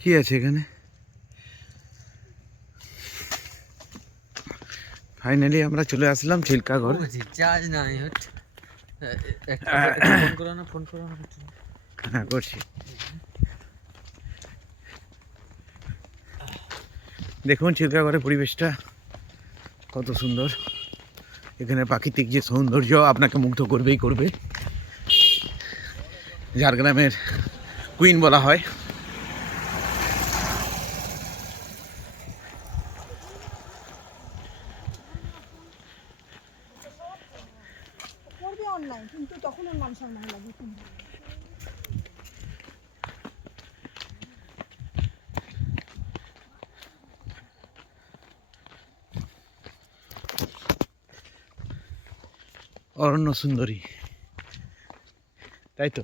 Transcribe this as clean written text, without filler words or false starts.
কি আছে এখানে? ফাইনালি আমরা চলে আসলাম চিল্কাগড়। চার্জ নাই ফোন করো না। হ্যাঁ করছি। দেখুন চিল্কাগড়ের পরিবেশটা কত সুন্দর। এখানে প্রাকৃতিক যে সৌন্দর্য আপনাকে মুগ্ধ করবেই করবে। ঝাড়গ্রামের কুইন বলা হয়। করবে অনলাইন, কিন্তু তখন ওর মান সম্মান লাগবে। অরণ্য সুন্দরী, তাই তো।